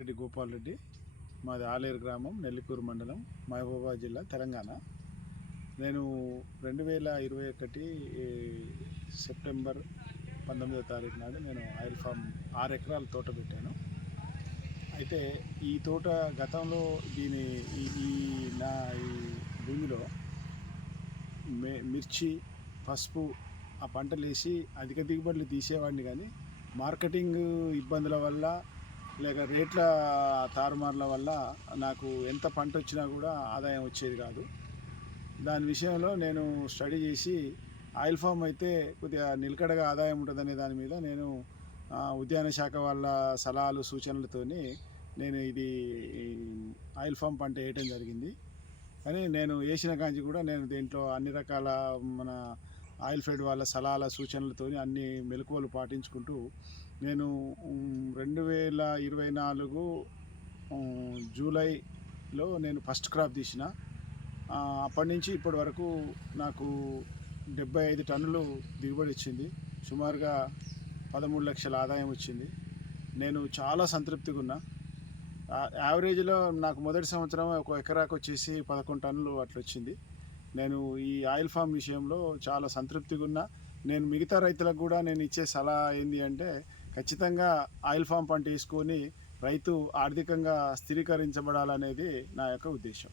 రెడ్డి గోపాల్ రెడ్డి, మాది ఆలేరు గ్రామం, నెల్లికూరు మండలం, మహబూబాబాద్ జిల్లా, తెలంగాణ. నేను 2021 సెప్టెంబర్ 19వ తారీఖు నాడు నేను ఆయిల్ ఫామ్ 6 ఎకరాల తోట పెట్టాను. అయితే ఈ తోట గతంలో దీని ఈ నా ఈ భూమిలో మిర్చి, పసుపు ఆ పంటలు వేసి అధిక దిగుబడులు తీసేవాడిని, కానీ మార్కెటింగ్ ఇబ్బందుల వల్ల లేక రేట్ల తారుమార్ల వల్ల నాకు ఎంత పంట వచ్చినా కూడా ఆదాయం వచ్చేది కాదు. దాని విషయంలో నేను స్టడీ చేసి ఆయిల్ ఫామ్ అయితే కొద్దిగా నిలకడగా ఆదాయం ఉంటుందనే దాని మీద నేను ఉద్యాన శాఖ వాళ్ళ సలహాలు సూచనలతోని నేను ఇది ఆయిల్ ఫామ్ పంట వేయటం జరిగింది. కానీ నేను వేసిన కాంచి కూడా నేను దీంట్లో అన్ని రకాల మన ఆయిల్ ఫెడ్ వాళ్ళ సలహాల సూచనలతో అన్ని మెలకువలు పాటించుకుంటూ నేను 2024 జూలైలో నేను ఫస్ట్ క్రాప్ తీసిన. అప్పటి నుంచి ఇప్పటి వరకు నాకు 75 టన్నులు దిగుబడి వచ్చింది. సుమారుగా 13 లక్షల ఆదాయం వచ్చింది. నేను చాలా సంతృప్తిగా ఉన్నా. యావరేజ్లో నాకు మొదటి సంవత్సరం ఒక ఎకరాకు వచ్చేసి 11 టన్నులు అట్లా వచ్చింది. నేను ఈ ఆయిల్ ఫామ్ విషయంలో చాలా సంతృప్తిగా ఉన్నా. నేను మిగతా రైతులకు కూడా నేను ఇచ్చే సలహా ఏంటి అంటే, ఖచ్చితంగా ఆయిల్ ఫామ్ పంట వేసుకొని రైతు ఆర్థికంగా స్థిరీకరించబడాలనేది నా యొక్క ఉద్దేశం.